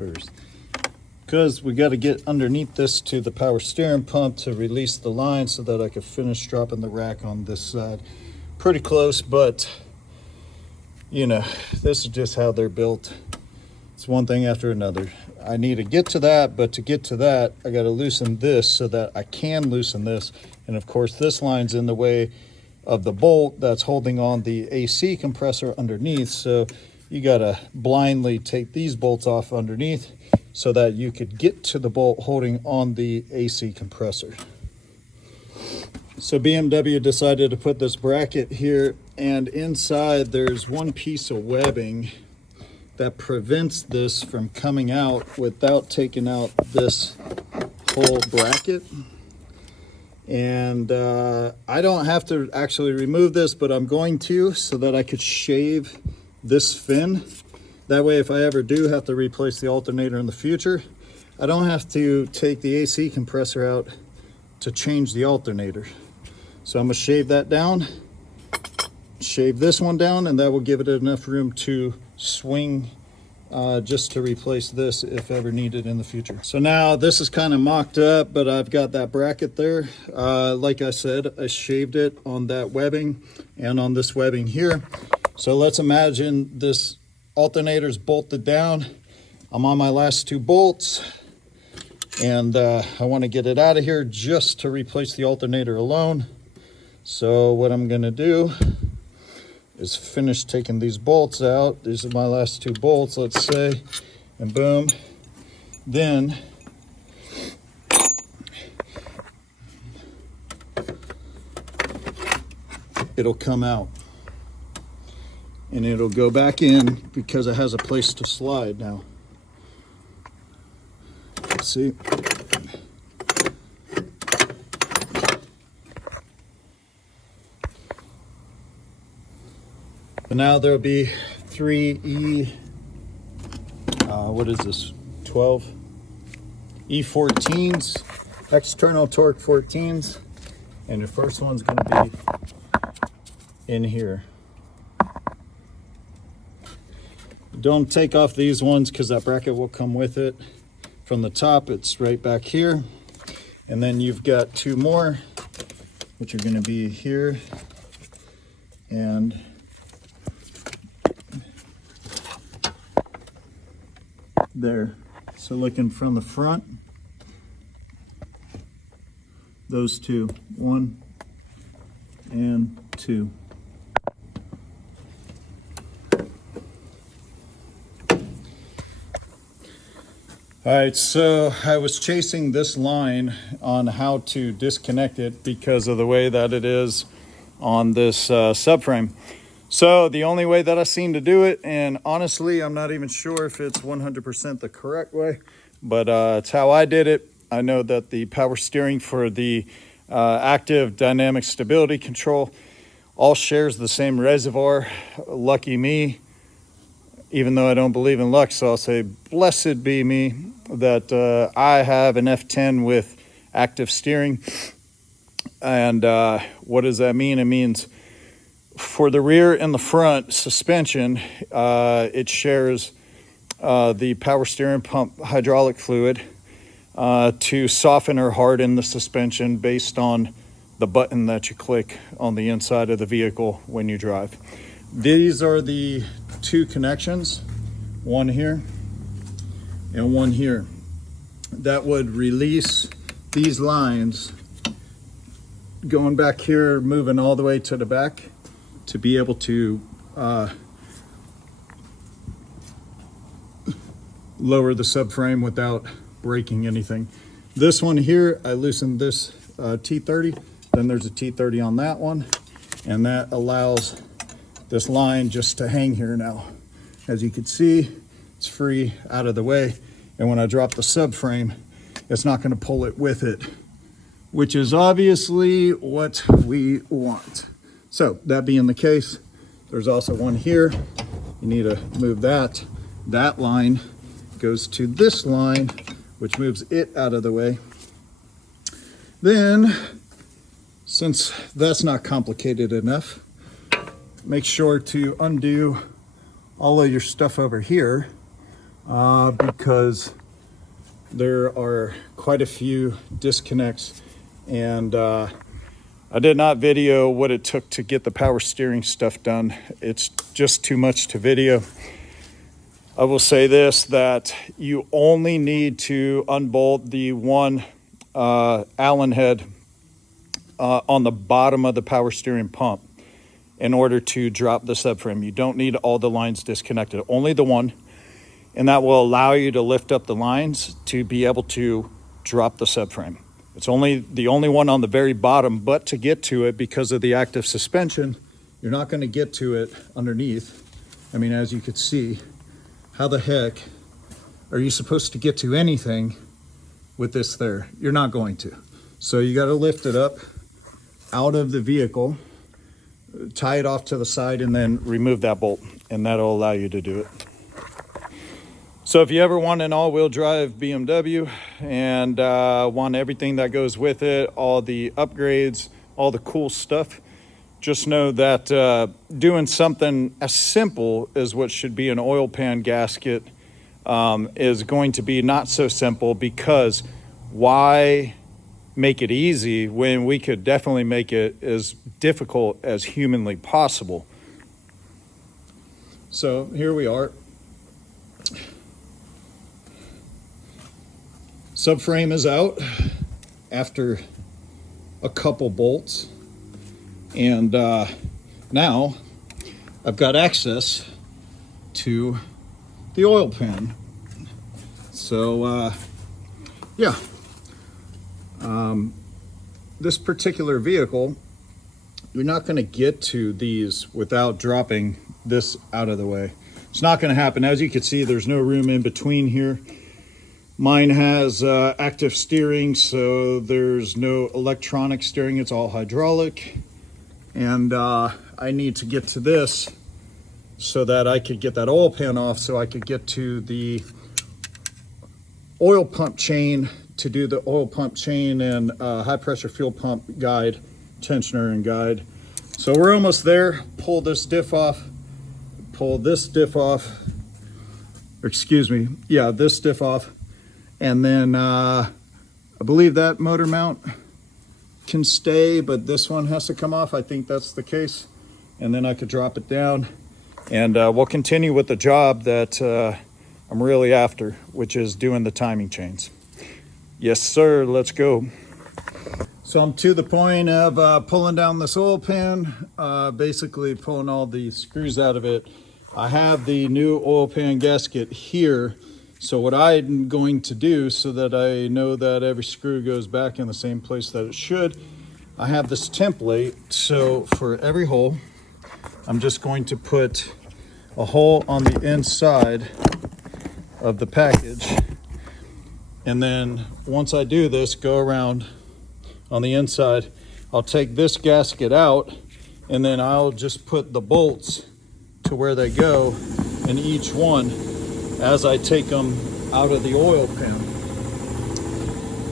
first, because we got to get underneath this to the power steering pump to release the line so that I could finish dropping the rack on this side. Pretty close, but you know, this is just how they're built. It's one thing after another. I need to get to that, but to get to that, I got to loosen this so that I can loosen this. And of course, this line's in the way of the bolt that's holding on the AC compressor underneath. So you got to blindly take these bolts off underneath so that you could get to the bolt holding on the AC compressor. So BMW decided to put this bracket here, and inside there's one piece of webbing that prevents this from coming out without taking out this whole bracket. And I don't have to actually remove this, but I'm going to, so that I could shave this fin. That way, if I ever do have to replace the alternator in the future, I don't have to take the AC compressor out to change the alternator. So I'm gonna shave that down, shave this one down, and that will give it enough room to swing just to replace this if ever needed in the future. So now this is kind of mocked up, but I've got that bracket there. Like I said, I shaved it on that webbing and on this webbing here. So let's imagine this alternator's bolted down. I'm on my last two bolts, and I want to get it out of here just to replace the alternator alone. So what I'm going to do is finish taking these bolts out. These are my last two bolts, let's say, and boom. Then it'll come out and it'll go back in because it has a place to slide now. See? But now there'll be 3E, what is this, 12? E14s, external torque 14s, and the first one's gonna be in here. Don't take off these ones because that bracket will come with it. From the top, it's right back here. And then you've got two more, which are gonna be here and there. So looking from the front, those two, 1 and 2. All right, so I was chasing this line on how to disconnect it because of the way that it is on this subframe. So the only way that I've seen to do it, and honestly, I'm not even sure if it's 100% the correct way, but it's how I did it. I know that the power steering for the active dynamic stability control all shares the same reservoir. Lucky me, even though I don't believe in luck, so I'll say blessed be me that I have an F10 with active steering. And what does that mean? It means for the rear and the front suspension, it shares the power steering pump hydraulic fluid to soften or harden the suspension based on the button that you click on the inside of the vehicle when you drive. These are the two connections, one here and one here, that would release these lines going back here, moving all the way to the back to be able to lower the subframe without breaking anything. This one here, I loosened this T30, then there's a T30 on that one, and that allows this line just to hang here now. As you can see, it's free out of the way, and when I drop the subframe, it's not going to pull it with it, which is obviously what we want. So that being the case, there's also one here. You need to move that. That line goes to this line, which moves it out of the way. Then, since that's not complicated enough, make sure to undo all of your stuff over here. because there are quite a few disconnects, and I did not video what it took to get the power steering stuff done. It's just too much to video. I will say this, that you only need to unbolt the one Allen head on the bottom of the power steering pump in order to drop the subframe. You don't need all the lines disconnected, only the one, and that will allow you to lift up the lines to be able to drop the subframe. It's the only one on the very bottom, but to get to it, because of the active suspension, you're not going to get to it underneath. I mean, as you could see, how the heck are you supposed to get to anything with this there? You're not going to. So you got to lift it up out of the vehicle, tie it off to the side, and then remove that bolt, and that'll allow you to do it. So if you ever want an all-wheel drive BMW and want everything that goes with it, all the upgrades, all the cool stuff, just know that doing something as simple as what should be an oil pan gasket is going to be not so simple, because why make it easy when we could definitely make it as difficult as humanly possible? So here we are. Subframe is out after a couple bolts, and now I've got access to the oil pan. So yeah, this particular vehicle, you're not going to get to these without dropping this out of the way. It's not going to happen. As you can see, there's no room in between here. Mine has active steering, so there's no electronic steering. It's all hydraulic. And I need to get to this so that I could get that oil pan off, so I could get to the oil pump chain to do the oil pump chain and high pressure fuel pump guide, tensioner and guide. So we're almost there. Pull this diff off, pull this diff off, or excuse me, yeah, this diff off. And then I believe that motor mount can stay, but this one has to come off. I think that's the case. And then I could drop it down, and we'll continue with the job that I'm really after, which is doing the timing chains. Yes, sir, let's go. So I'm to the point of pulling down this oil pan, basically pulling all the screws out of it. I have the new oil pan gasket here. So what I'm going to do, so that I know that every screw goes back in the same place that it should, I have this template. So for every hole, I'm just going to put a hole on the inside of the package. And then once I do this, go around on the inside, I'll take this gasket out, and then I'll just put the bolts to where they go in each one as I take them out of the oil pan.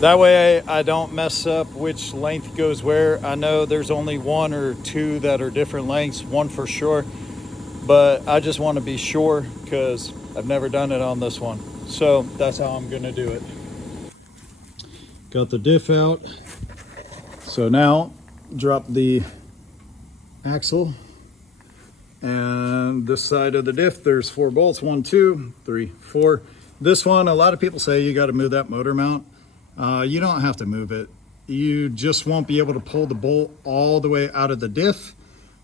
That way I don't mess up which length goes where. I know there's only one or two that are different lengths, one for sure, but I just want to be sure because I've never done it on this one. So that's how I'm gonna do it. Got the diff out. So now drop the axle. And this side of the diff, there's 4 bolts, 1, 2, 3, 4. This one, a lot of people say you got to move that motor mount. You don't have to move it. You just won't be able to pull the bolt all the way out of the diff,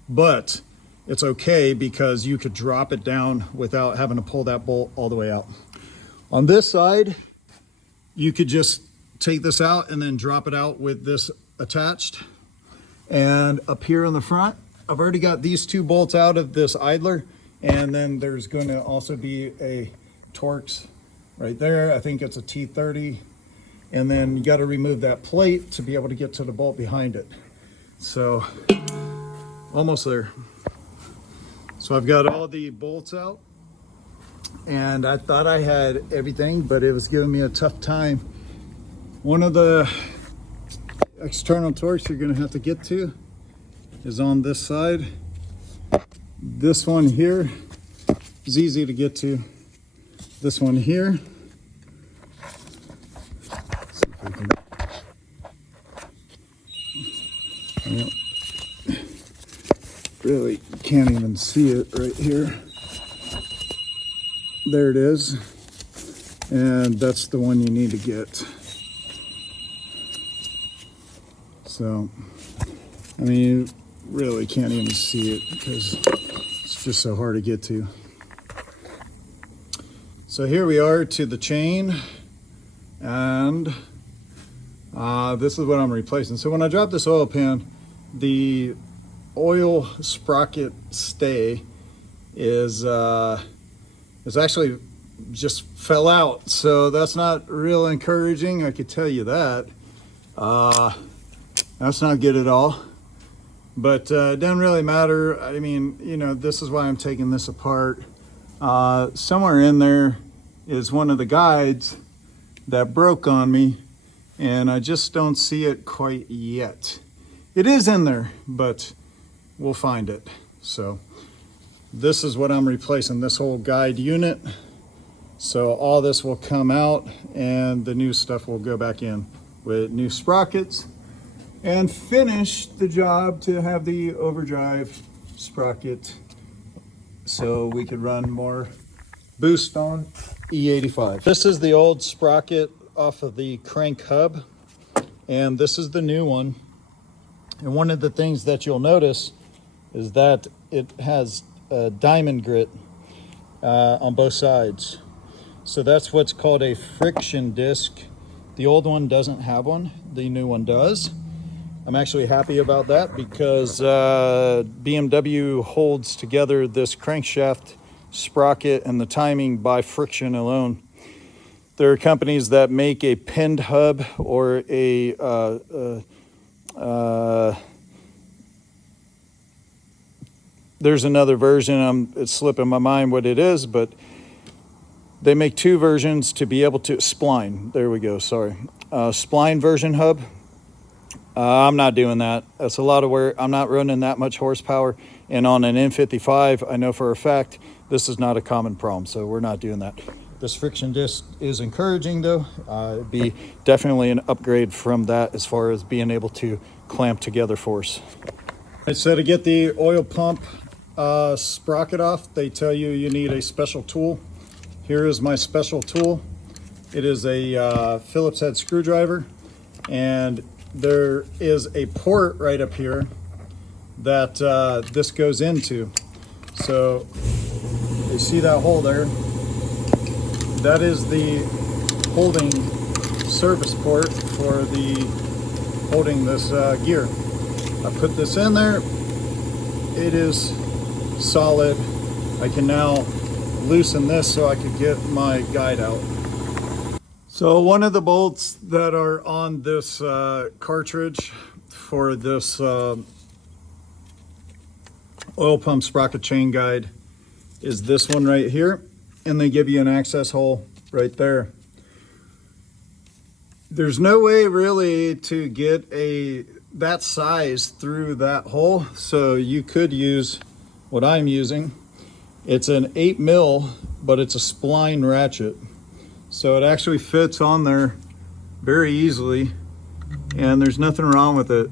but it's okay because you could drop it down without having to pull that bolt all the way out. On this side, you could just take this out and then drop it out with this attached. And up here in the front, I've already got these 2 bolts out of this idler, and then there's going to also be a Torx right there. I think it's a T30, and then you got to remove that plate to be able to get to the bolt behind it. So almost there. So I've got all the bolts out, and I thought I had everything, but it was giving me a tough time. One of the external Torx you're going to have to get to is on this side. This one here is easy to get to. this one here. See if we can... Really can't even see it right here. There it is. And that's the one you need to get. So, I mean, you really can't even see it because it's just so hard to get to. So here we are to the chain, and this is what I'm replacing. So when I drop this oil pan, the oil sprocket stay is actually just fell out. So that's not real encouraging, I could tell you that. That's not good at all. But it doesn't really matter. I mean, you know, this is why I'm taking this apart. Somewhere in there is one of the guides that broke on me, and I just don't see it quite yet. It is in there, but we'll find it. So this is what I'm replacing, this whole guide unit. So all this will come out and the new stuff will go back in with new sprockets and finish the job to have the overdrive sprocket so we could run more boost on E85. This is the old sprocket off of the crank hub, and this is the new one. And one of the things that you'll notice is that it has a diamond grit on both sides. So that's what's called a friction disc. The old one doesn't have one, the new one does. I'm actually happy about that because BMW holds together this crankshaft sprocket and the timing by friction alone. There are companies that make a pinned hub or there's another version, it's slipping my mind what it is, but they make two versions to be able to, spline, there we go, sorry. Spline version hub. I'm not doing that. That's a lot of work. I'm not running that much horsepower. And on an N55, I know for a fact, this is not a common problem, so we're not doing that. This friction disc is encouraging though. It'd be definitely an upgrade from that as far as being able to clamp together force. So to get the oil pump sprocket off, they tell you you need a special tool. Here is my special tool. It is a Phillips head screwdriver, and there is a port right up here that this goes into. So you see that hole there? That is the holding service port for the holding this gear. I put this in there. It is solid. I can now loosen this so I could get my guide out. So one of the bolts that are on this cartridge for this oil pump sprocket chain guide is this one right here, and they give you an access hole right there. There's no way really to get that size through that hole, so you could use what I'm using. It's an 8 mil, but it's a spline ratchet. So it actually fits on there very easily, and there's nothing wrong with it.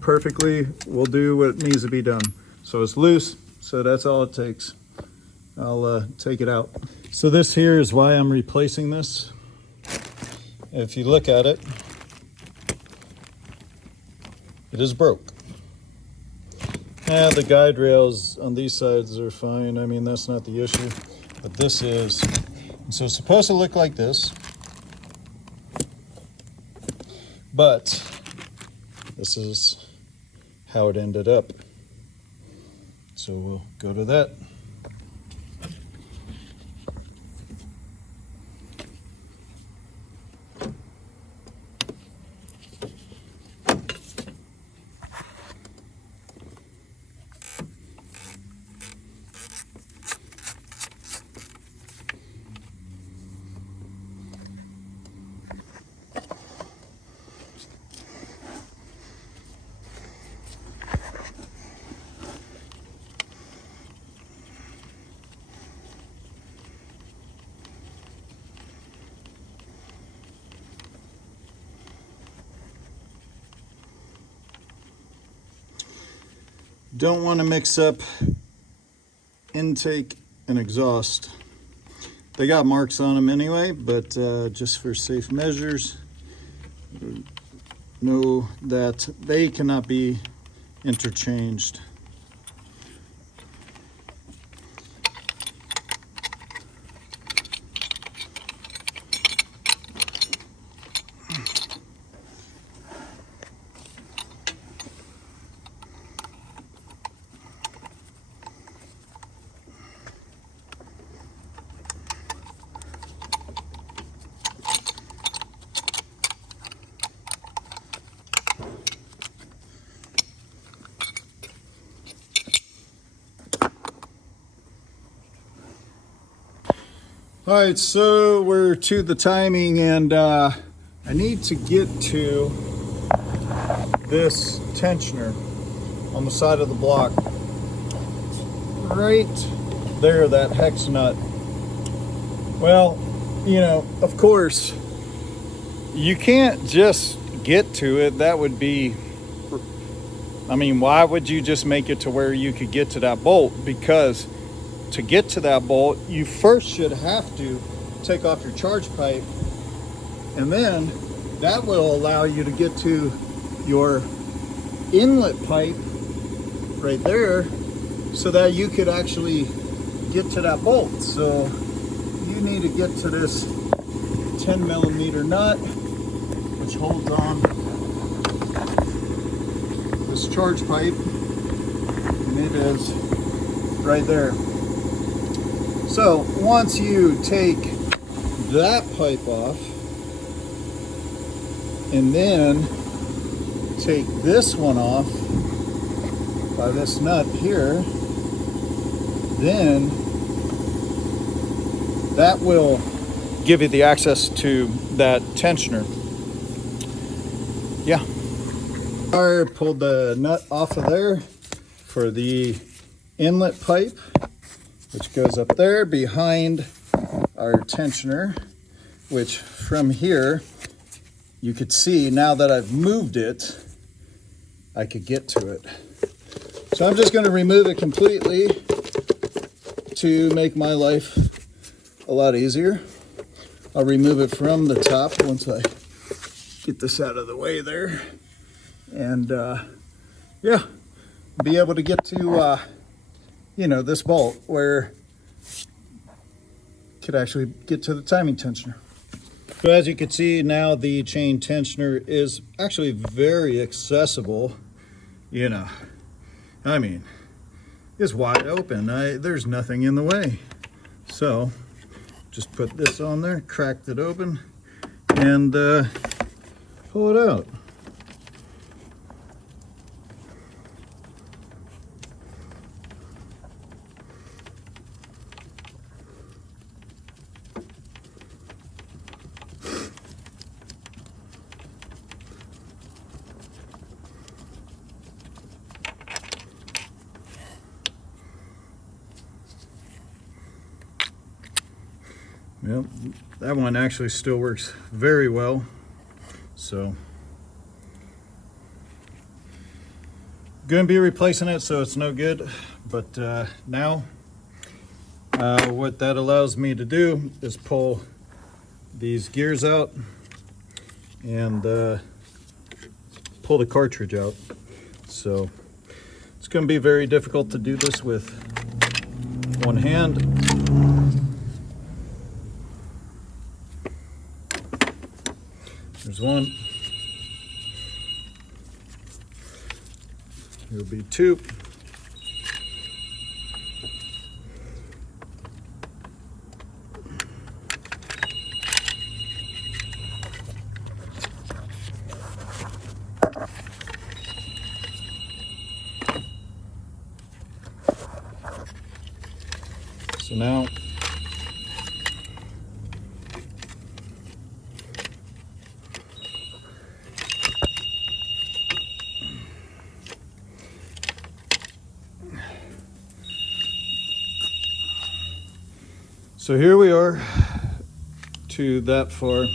Perfectly will do what needs to be done. So it's loose, so that's all it takes. I'll take it out. So this here is why I'm replacing this. If you look at it, it is broke. The guide rails on these sides are fine. I mean, that's not the issue, but this is. So it's supposed to look like this, but this is how it ended up. So we'll go to that. Don't want to mix up intake and exhaust. They got marks on them anyway, but just for safe measures, know that they cannot be interchanged. All right, so we're to the timing, and I need to get to this tensioner on the side of the block. Right there, that hex nut. Well, you know, of course, you can't just get to it. That would be, I mean, why would you just make it to where you could get to that bolt? Because to get to that bolt, you first should have to take off your charge pipe, and then that will allow you to get to your inlet pipe right there so that you could actually get to that bolt. So you need to get to this 10 millimeter nut, which holds on this charge pipe, and it is right there. So once you take that pipe off and then take this one off by this nut here, then that will give you the access to that tensioner. Yeah. I pulled the nut off of there for the inlet pipe, which goes up there behind our tensioner, which from here you could see now that I've moved it, I could get to it. So I'm just going to remove it completely to make my life a lot easier. I'll remove it from the top once I get this out of the way there, and yeah, be able to get to you know, this bolt where could actually get to the timing tensioner. So as you can see now, the chain tensioner is actually very accessible. You know, I mean, it's wide open. There's nothing in the way. So just put this on there, cracked it open, and pull it out. Well, that one actually still works very well. So, going to be replacing it, so it's no good. But now, what that allows me to do is pull these gears out and pull the cartridge out. So, it's going to be very difficult to do this with one hand. There's one. There'll be two. So now So here we are to that far.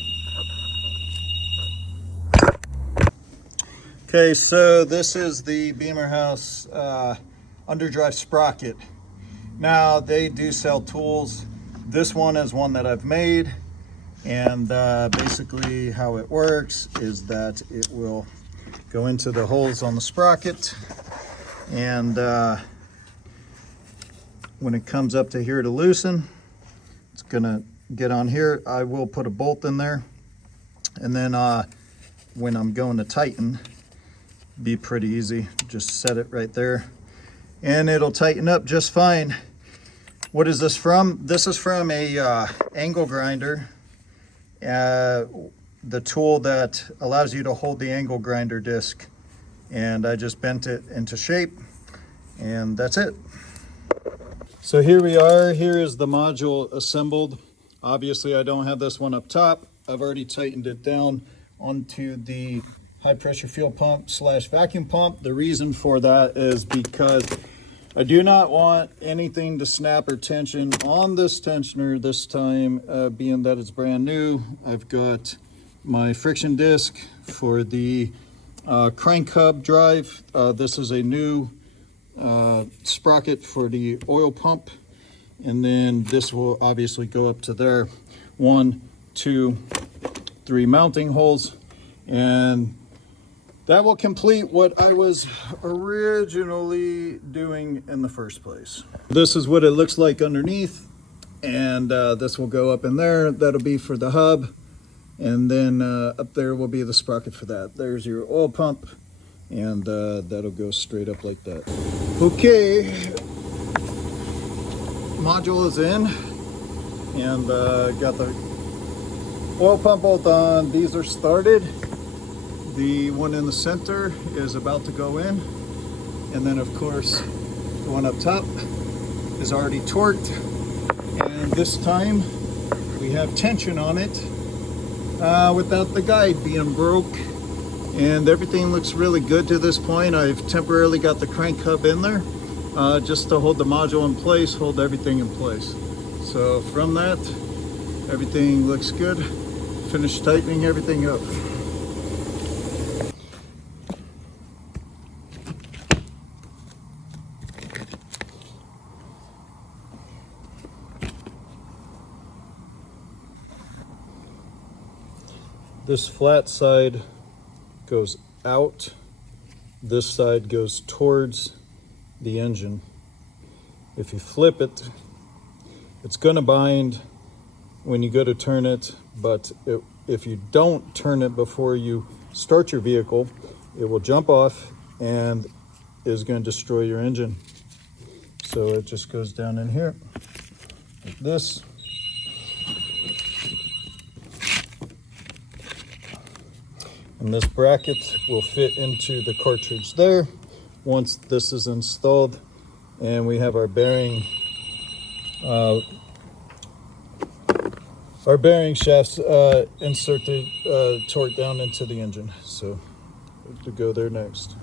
Okay, so this is the Beamer House underdrive sprocket. Now they do sell tools. This one is one that I've made, and basically how it works is that it will go into the holes on the sprocket, and when it comes up to here to loosen, it's gonna get on here. I will put a bolt in there, and then when I'm going to tighten, be pretty easy. Just set it right there and it'll tighten up just fine. What is this from? This is from a angle grinder, the tool that allows you to hold the angle grinder disc, and I just bent it into shape, and that's it. So here we are. Here is the module assembled. Obviously I don't have this one up top. I've already tightened it down onto the high pressure fuel pump / vacuum pump. The reason for that is because I do not want anything to snap or tension on this tensioner this time, being that it's brand new. I've got my friction disc for the crank hub drive. This is a new sprocket for the oil pump, and then this will obviously go up to there. 1, 2, 3 mounting holes, and that will complete what I was originally doing in the first place. This is what it looks like underneath, and this will go up in there. That'll be for the hub, and then up there will be the sprocket for that. There's your oil pump, and that'll go straight up like that. Okay, module is in, and got the oil pump bolt on. These are started. The one in the center is about to go in, and then of course the one up top is already torqued, and this time we have tension on it without the guide being broke, and everything looks really good to this point. I've temporarily got the crank hub in there just to hold the module in place, hold everything in place. So from that, everything looks good. Finished tightening everything up. This flat side goes out, this side goes towards the engine. If you flip it, it's gonna bind when you go to turn it, but if you don't turn it before you start your vehicle, it will jump off and is gonna destroy your engine. So it just goes down in here like this. And this bracket will fit into the cartridge there once this is installed, and we have our bearing shafts inserted, torqued down into the engine. So to go there next.